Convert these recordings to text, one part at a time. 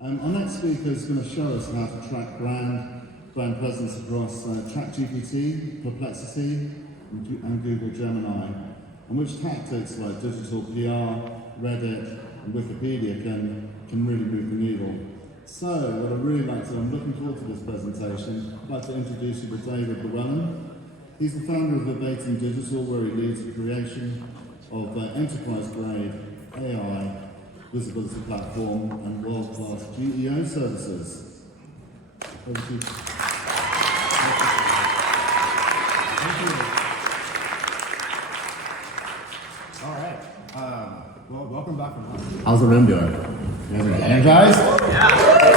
Our next speaker is going to show us how to track brand presence across ChatGPT, Perplexity, and Google Gemini, and which tactics like digital PR, Reddit, and Wikipedia can really move the needle. So, what I'd really like to, I'm looking forward to this presentation. I'd like to introduce you to David Lewallen. He's the founder of Verbatim Digital, where he leads the creation of enterprise-grade AI visibility platform and world-class GEO services. Over to you. Thank you. All right. Well, welcome back from home. How's the room doing? You guys are energized? Yeah.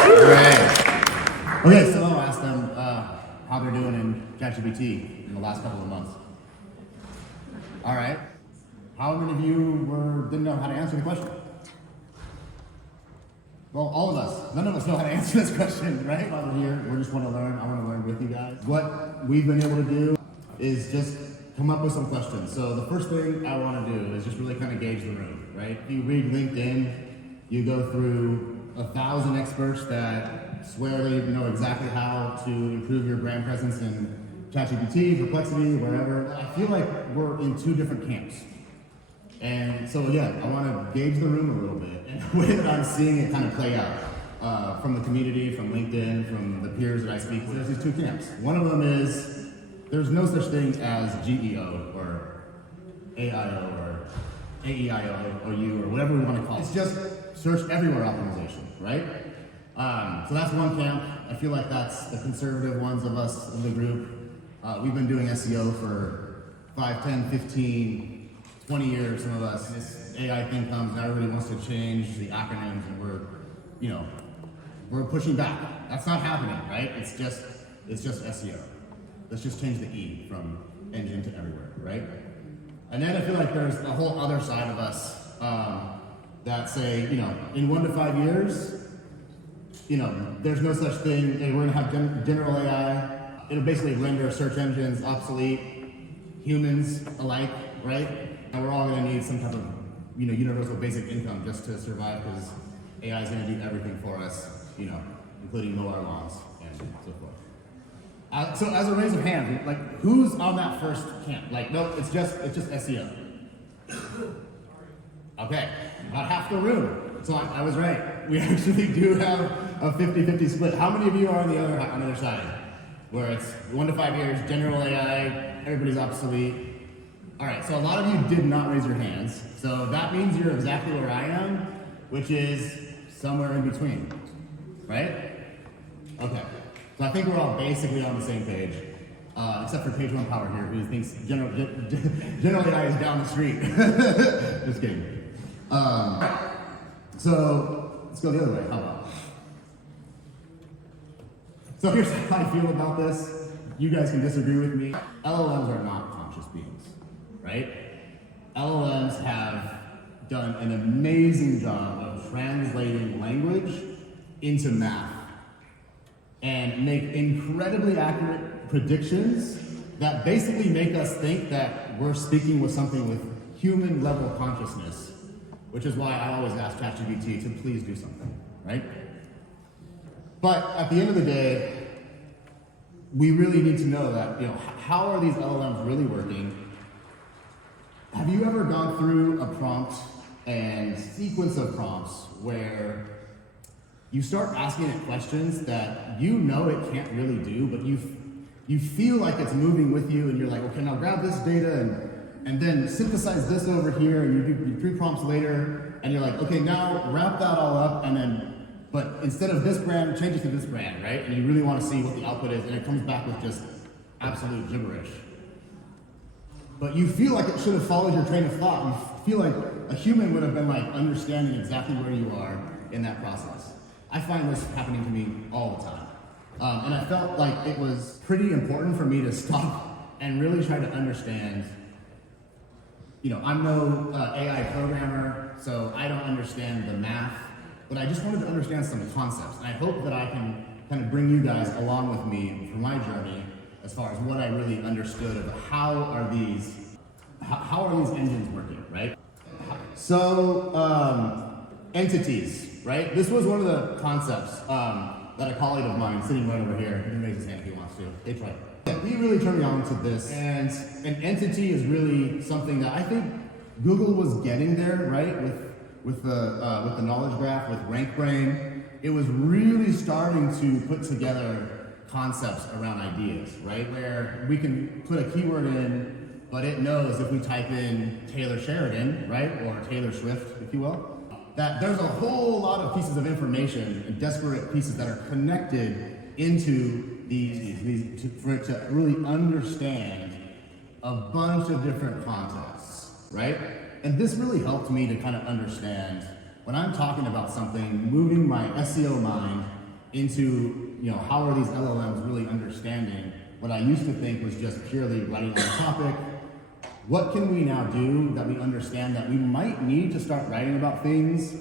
All right. Okay, so I'll ask them how they're doing in ChatGPT in the last couple of months. All right. How many of you didn't know how to answer the question? Well, all of us. None of us know how to answer this question, right? While we're here, we just want to learn. I want to learn with you guys. What we've been able to do is just come up with some questions. So the first thing I want to do is just really kind of gauge the room, right? If you read LinkedIn, you go through 1,000 experts that swear they know exactly how to improve your brand presence in ChatGPT, Perplexity, wherever. I feel like we're in two different camps. And so again, I want to gauge the room a little bit, and the way that I'm seeing it kind of play out from the community, from LinkedIn, from the peers that I speak with. There's these two camps. One of them is there's no such thing as GEO or AIO or AEIO or OU or whatever we want to call it. It's just search everywhere optimization, right? So that's one camp. I feel like that's the conservative ones of us in the group. We've been doing SEO for 5, 10, 15, 20 years, some of us. This AI thing comes and everybody wants to change the acronyms, and we're pushing back. That's not happening, right? It's just SEO. Let's just change the E from engine to everywhere, right? And then I feel like there's a whole other side of us that say, in 1 to 5 years, there's no such thing. We're gonna have general AI. It'll basically render search engines obsolete, humans alike, right? And we're all going to need some type of, universal basic income just to survive, because AI is going to do everything for us, including mow our lawns and so forth. So as a raise of hand, who's on that first camp? No, it's just SEO. Okay, about half the room. So I was right. We actually do have a 50-50 split. How many of you are on the other side, where it's 1 to 5 years, general AI, everybody's obsolete? All right, so a lot of you did not raise your hands. So that means you're exactly where I am, which is somewhere in between, right? Okay, so I think we're all basically on the same page, except for page 1 power here, who thinks general AI is down the street. Just kidding. So let's go the other way, how about? So here's how I feel about this. You guys can disagree with me. LLMs are not conscious beings. Right? LLMs have done an amazing job of translating language into math and make incredibly accurate predictions that basically make us think that we're speaking with something with human level consciousness, which is why I always ask ChatGPT to please do something, right? But at the end of the day, we really need to know that, how are these LLMs really working? Have you ever gone through a prompt and sequence of prompts where you start asking it questions that it can't really do, but you feel like it's moving with you, and you're like, okay, now grab this data and then synthesize this over here, and you do 3 prompts later, and you're like, okay, now wrap that all up, but instead of this brand, change it to this brand, right? And you really want to see what the output is, and it comes back with just absolute gibberish. But you feel like it should have followed your train of thought. You feel like a human would have been understanding exactly where you are in that process. I find this happening to me all the time. And I felt like it was pretty important for me to stop and really try to understand. I'm no AI programmer, so I don't understand the math, but I just wanted to understand some concepts. And I hope that I can kind of bring you guys along with me for my journey as far as what I really understood of how are these engines working, right? So, entities. right? This was one of the concepts that a colleague of mine sitting right over here, he can raise his hand if he wants to. Hey, Troy. Yeah, he really turned me on to this. And an entity is really something that I think Google was getting there, right? With the knowledge graph, with RankBrain. It was really starting to put together concepts around ideas, right? Where we can put a keyword in, but it knows if we type in Taylor Sheridan, right? Or Taylor Swift, if you will, that there's a whole lot of pieces of information and disparate pieces that are connected into for it to really understand a bunch of different contexts, right? And this really helped me to kind of understand when I'm talking about something, moving my SEO mind into, how are these LLMs really understanding what I used to think was just purely writing on a topic. What can we now do that we understand that we might need to start writing about things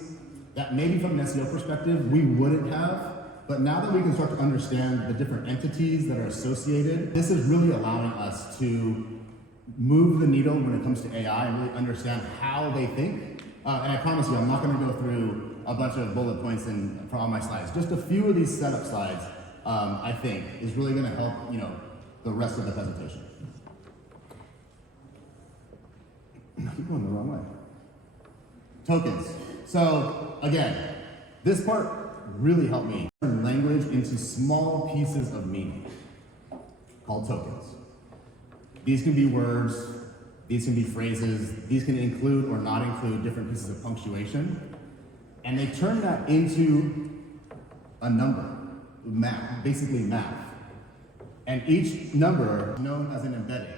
that maybe from an SEO perspective we wouldn't have, but now that we can start to understand the different entities that are associated, this is really allowing us to move the needle when it comes to AI and really understand how they think. And I promise you, I'm not going to go through a bunch of bullet points for all my slides. Just a few of these setup slides, I think, is really going to help, the rest of the presentation. I keep going the wrong way. Tokens. So again, this part really helped me turn language into small pieces of meaning called tokens. These can be words, these can be phrases, these can include or not include different pieces of punctuation, and they turn that into a number, math, basically math. And each number is known as an embedding,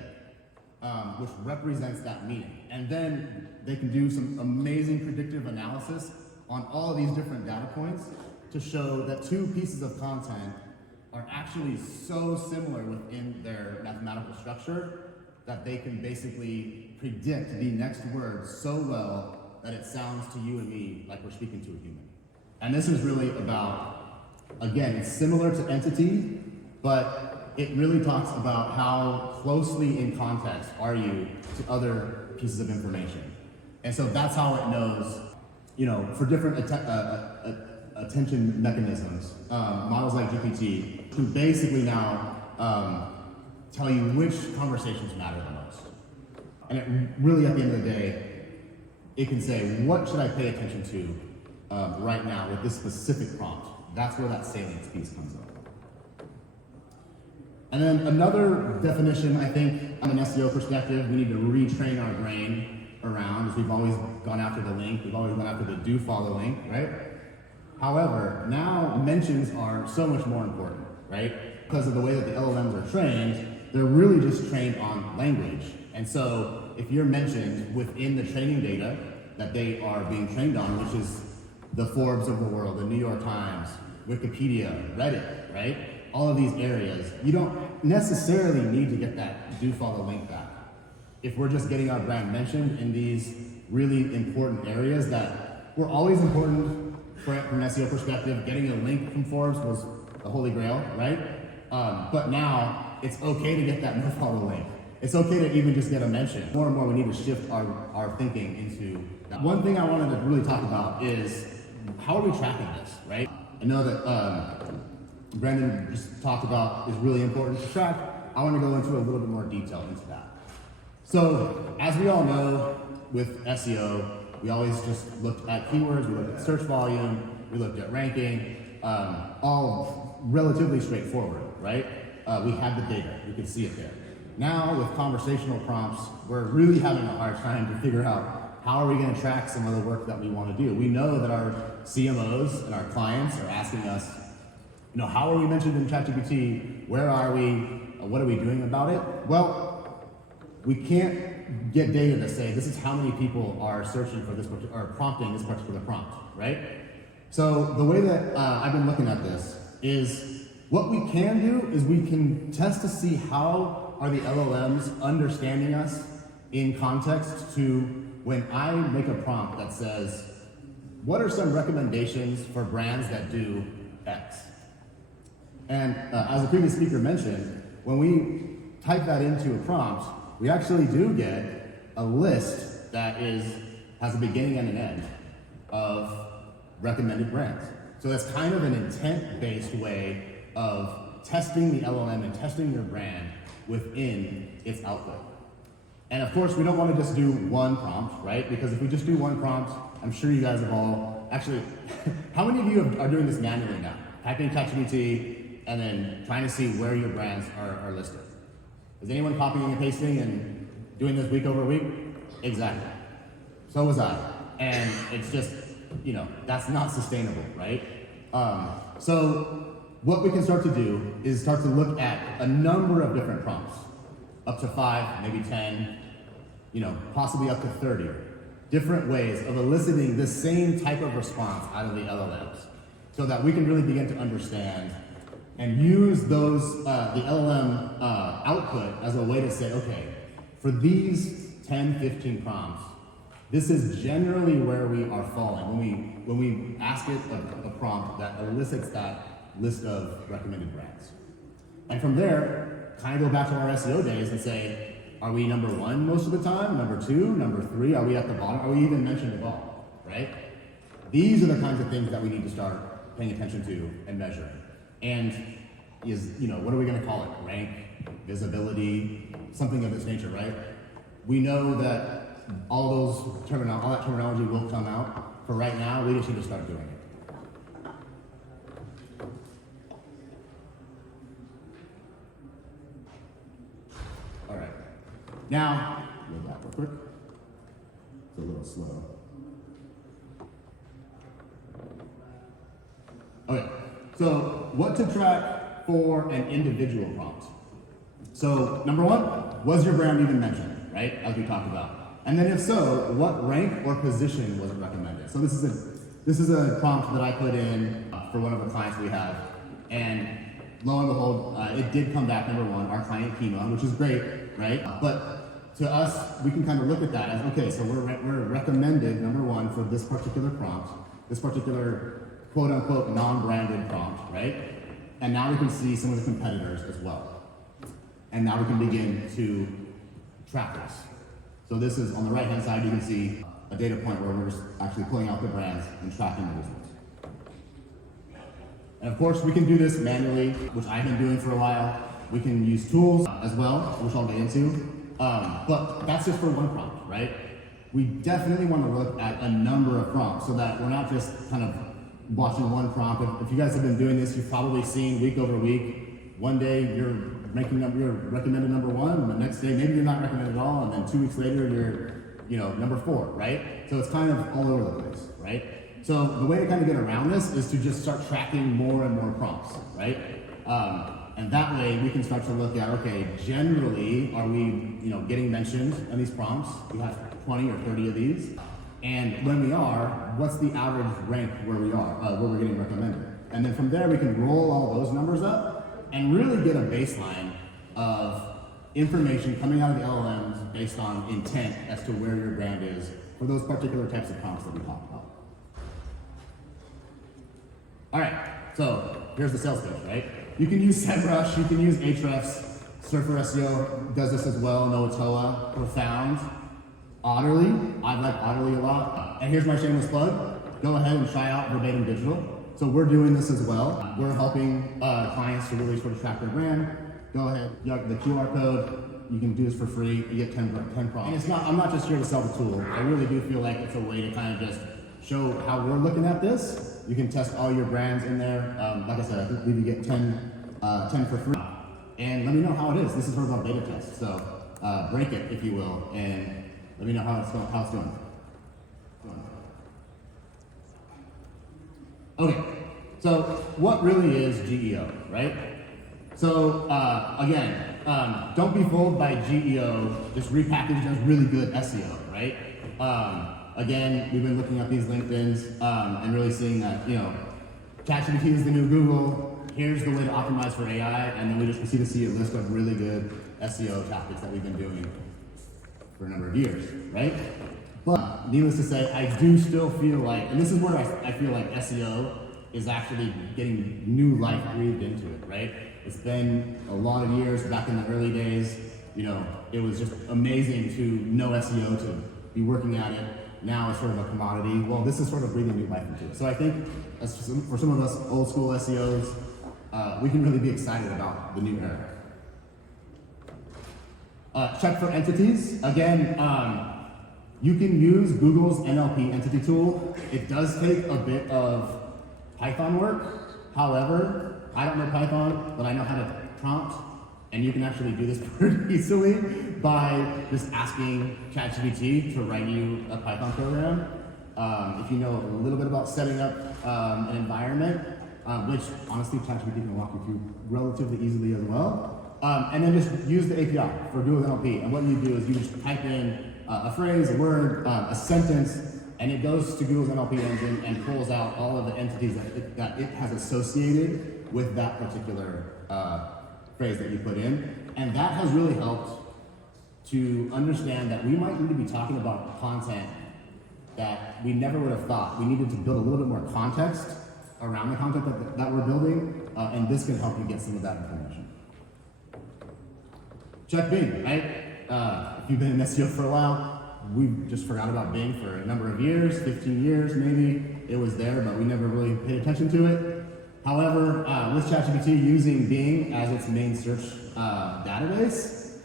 which represents that meaning. And then they can do some amazing predictive analysis on all of these different data points to show that two pieces of content are actually so similar within their mathematical structure that they can basically predict the next word so well that it sounds to you and me like we're speaking to a human. And this is really about, again, it's similar to entity, but it really talks about how closely in context are you to other pieces of information. And so that's how it knows, for different attention mechanisms, models like GPT can basically now tell you which conversations matter the most. And it really, at the end of the day, it can say, what should I pay attention to right now with this specific prompt? That's where that salience piece comes up. And then another definition, I think, from an SEO perspective, we need to retrain our brain around, is we've always gone after the link, we've always gone after the do follow link, right? However, now mentions are so much more important, right? Because of the way that the LLMs are trained, they're really just trained on language. And so if you're mentioned within the training data that they are being trained on, which is the Forbes of the world, the New York Times, Wikipedia, Reddit, right? All of these areas, you don't necessarily need to get that do follow link back. If we're just getting our brand mentioned in these really important areas that were always important from an SEO perspective, getting a link from Forbes was the holy grail, right? But now it's okay to get that no follow link. It's okay to even just get a mention. More and more we need to shift our thinking into that. One thing I wanted to really talk about is how are we tracking this, right? I know that Brandon just talked about is really important to track. I want to go into a little bit more detail into that. So as we all know with SEO, we always just looked at keywords, we looked at search volume, we looked at ranking, all relatively straightforward, right? We had the data, we could see it there. Now with conversational prompts, we're really having a hard time to figure out how are we going to track some of the work that we want to do. We know that our CMOs and our clients are asking us, how are we mentioned in ChatGPT? Where are we? What are we doing about it? Well, we can't get data to say this is how many people are searching for this or prompting this particular prompt, right? So the way that I've been looking at this is what we can do is we can test to see how are the LLMs understanding us in context to when I make a prompt that says, what are some recommendations for brands that do X? And as the previous speaker mentioned, when we type that into a prompt, we actually do get a list that has a beginning and an end of recommended brands. So that's kind of an intent-based way of testing the LLM and testing your brand within its output. And of course, we don't want to just do one prompt, right? Because if we just do one prompt, I'm sure you guys have all, actually, how many of you are doing this manually now? Typing ChatGPT and then trying to see where your brands are listed. Is anyone copying and pasting and doing this week over week? Exactly. So was I. And it's just, that's not sustainable, right? So what we can start to do is start to look at a number of different prompts, up to 5, maybe 10, possibly up to 30, different ways of eliciting the same type of response out of the LLMs, so that we can really begin to understand and use those, the LLM output as a way to say, okay, for these 10, 15 prompts, this is generally where we are falling when we ask it a prompt that elicits that list of recommended brands. And from there, kind of go back to our SEO days and say, are we number 1 most of the time, number 2, number 3, are we at the bottom, are we even mentioned at all, right? These are the kinds of things that we need to start paying attention to and measuring. And what are we gonna call it? Rank, visibility, something of this nature, right? We know that all that terminology will come out. For right now, we just need to start doing it. All right. Now, go back real quick. It's a little slow. Okay. So, what to track for an individual prompt? So, number 1, was your brand even mentioned, right? As we talked about. And then if so, what rank or position was it recommended? So this is a prompt that I put in for one of the clients we have, and lo and behold, it did come back number 1, our client Kima, which is great, right? But to us, we can kind of look at that as, okay, so we're recommended number 1 for this particular prompt, this particular quote unquote non-branded prompt, right? And now we can see some of the competitors as well. And now we can begin to track this. So this is, on the right-hand side, you can see a data point where we're just actually pulling out the brands and tracking the results. And of course, we can do this manually, which I've been doing for a while. We can use tools as well, which I'll get into. But that's just for one prompt, right? We definitely want to look at a number of prompts so that we're not just kind of watching one prompt. If you guys have been doing this, you've probably seen week over week, one day you're you're recommended number 1, and the next day maybe you're not recommended at all, and then 2 weeks later you're number 4, right? So it's kind of all over the place, right? So the way to kind of get around this is to just start tracking more and more prompts, right? And that way we can start to look at, okay, generally are we getting mentioned in these prompts? We have 20 or 30 of these, and when we are, what's the average rank where we are, where we're getting recommended? And then from there we can roll all those numbers up and really get a baseline of information coming out of the LLMs based on intent as to where your brand is for those particular types of prompts that we talked about. All right, so here's the sales page, right? You can use SEMrush, you can use Ahrefs, Surfer SEO does this as well, Noatoa, Profound, Auditly, I like Auditly a lot. And here's my shameless plug, go ahead and try out Verbatim Digital. So we're doing this as well. We're helping clients to really sort of track their brand. Go ahead, the QR code, you can do this for free, you get 10 prompts. And I'm not just here to sell the tool. I really do feel like it's a way to kind of just show how we're looking at this. You can test all your brands in there. Like I said, I think we can get 10 for free. And let me know how it is. This is sort of our beta test. So break it, if you will, and let me know how it's doing. Okay, so what really is GEO, right? So again, don't be fooled by GEO just repackaged as really good SEO, right? Again, we've been looking at these LinkedIns and really seeing that, ChatGPT is the new Google. Here's the way to optimize for AI, and then we just proceed to see a list of really good SEO tactics that we've been doing for a number of years, right? But needless to say, I do still feel like, and this is where I feel like SEO is actually getting new life breathed into it, right? It's been a lot of years. Back in the early days, it was just amazing to know SEO, to be working at it, now is sort of a commodity. Well, this is sort of breathing new life into it. So I think for some of us old school SEOs, we can really be excited about the new era. Check for entities. Again, you can use Google's NLP entity tool. It does take a bit of Python work. However, I don't know Python, but I know how to prompt, and you can actually do this pretty easily by just asking ChatGPT to write you a Python program. If you know a little bit about setting up an environment, which honestly ChatGPT can walk you through relatively easily as well. And then just use the API for Google NLP. And what you do is you just type in a phrase, a word, a sentence, and it goes to Google's NLP engine and pulls out all of the entities that it has associated with that particular phrase that you put in. And that has really helped to understand that we might need to be talking about content that we never would have thought. We needed to build a little bit more context around the content that we're building, and this can help you get some of that information. Check Bing, right? If you've been in SEO for a while, we've just forgot about Bing for a number of years, 15 years maybe. It was there, but we never really paid attention to it. However, with ChatGPT using Bing as its main search database,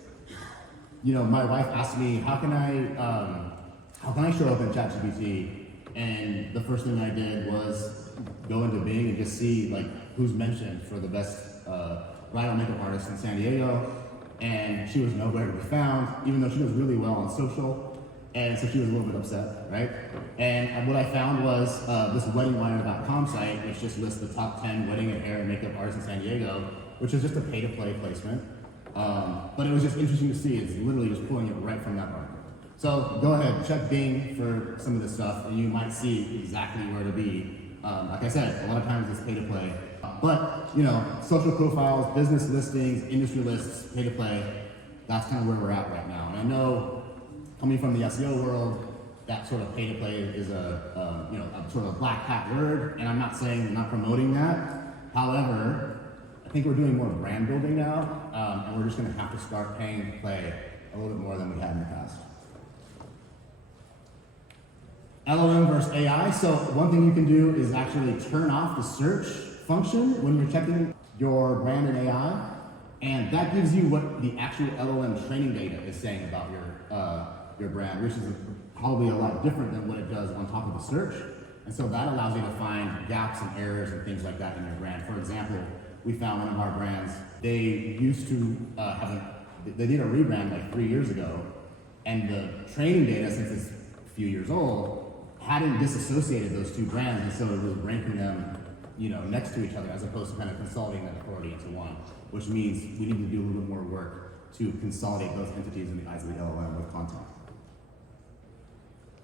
you know, my wife asked me, how can I show up in ChatGPT? And the first thing I did was go into Bing and just see like who's mentioned for the best bridal makeup artist in San Diego. And she was nowhere to be found, even though she does really well on social. And so she was a little bit upset, right? And what I found was this weddingwire.com site, which just lists the top 10 wedding and hair and makeup artists in San Diego, which is just a pay-to-play placement. But it was just interesting to see. It's literally just pulling it right from that article. So go ahead, check Bing for some of this stuff, and you might see exactly where to be. Like I said, a lot of times it's pay-to-play. But, you know, social profiles, business listings, industry lists, pay-to-play, that's kind of where we're at right now. And I know, coming from the SEO world, that sort of pay-to-play is a sort of black hat word, and I'm not saying I'm not promoting that. However, I think we're doing more brand building now, and we're just going to have to start paying to play a little bit more than we had in the past. LLM versus AI. So one thing you can do is actually turn off the search function when you're checking your brand in AI, and that gives you what the actual LLM training data is saying about your brand, which is probably a lot different than what it does on top of the search. And so that allows you to find gaps and errors and things like that in your brand. For example, we found one of our brands, they used to they did a rebrand like 3 years ago, and the training data, since it's a few years old, hadn't disassociated those two brands, and so it was ranking them, you know, next to each other as opposed to kind of consolidating that authority into one, which means we need to do a little bit more work to consolidate those entities in the eyes of the LLM with content.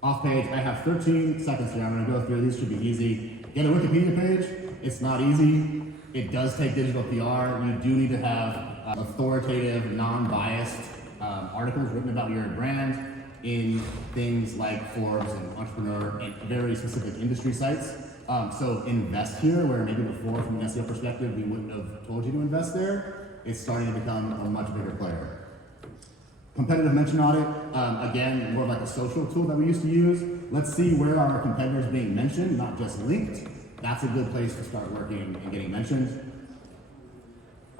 Off page, I have 13 seconds here. I'm going to go through. These should be easy. Get a Wikipedia page. It's not easy. It does take digital PR. You do need to have authoritative, non-biased articles written about your brand in things like Forbes and Entrepreneur and very specific industry sites. So invest here, where maybe before, from an SEO perspective, we wouldn't have told you to invest there. It's starting to become a much bigger player. Competitive mention audit, again, more like a social tool that we used to use. Let's see where are our competitors being mentioned, not just linked. That's a good place to start working and getting mentioned.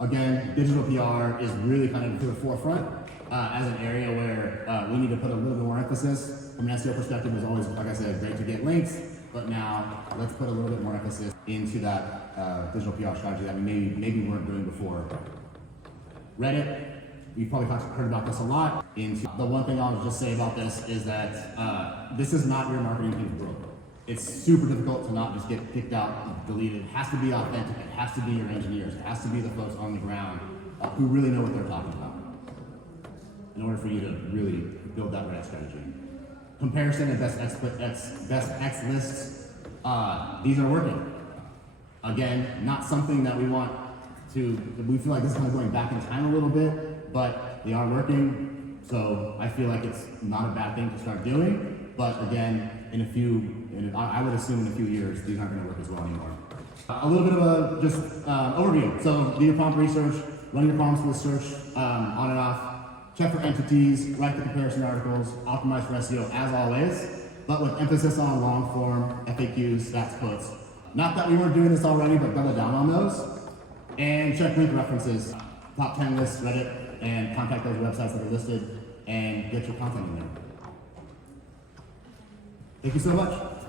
Again, digital PR is really kind of to the forefront as an area where we need to put a little bit more emphasis. From an SEO perspective, it's always, like I said, great to get links, but now let's put a little bit more emphasis into that digital PR strategy that we maybe weren't doing before. Reddit, you've probably heard about this a lot. The one thing I'll just say about this is that this is not your marketing team's world. It's super difficult to not just get kicked out and deleted. It has to be authentic. It has to be your engineers. It has to be the folks on the ground who really know what they're talking about in order for you to really build that Reddit strategy. Comparison and best X lists. These are working. Again, not something that we want to, we feel like this is kind of going back in time a little bit, but they are working. So I feel like it's not a bad thing to start doing. But again, I would assume in a few years, these aren't going to work as well anymore. A little bit of a just overview. So do your prompt research, run your prompts with search on and off, check for entities, write the comparison articles, optimize for SEO as always. but with emphasis on long form, FAQs, stats quotes. Not that we weren't doing this already, but double down on those. And check link references, top 10 lists, Reddit, and contact those websites that are listed, and get your content in there. Thank you so much.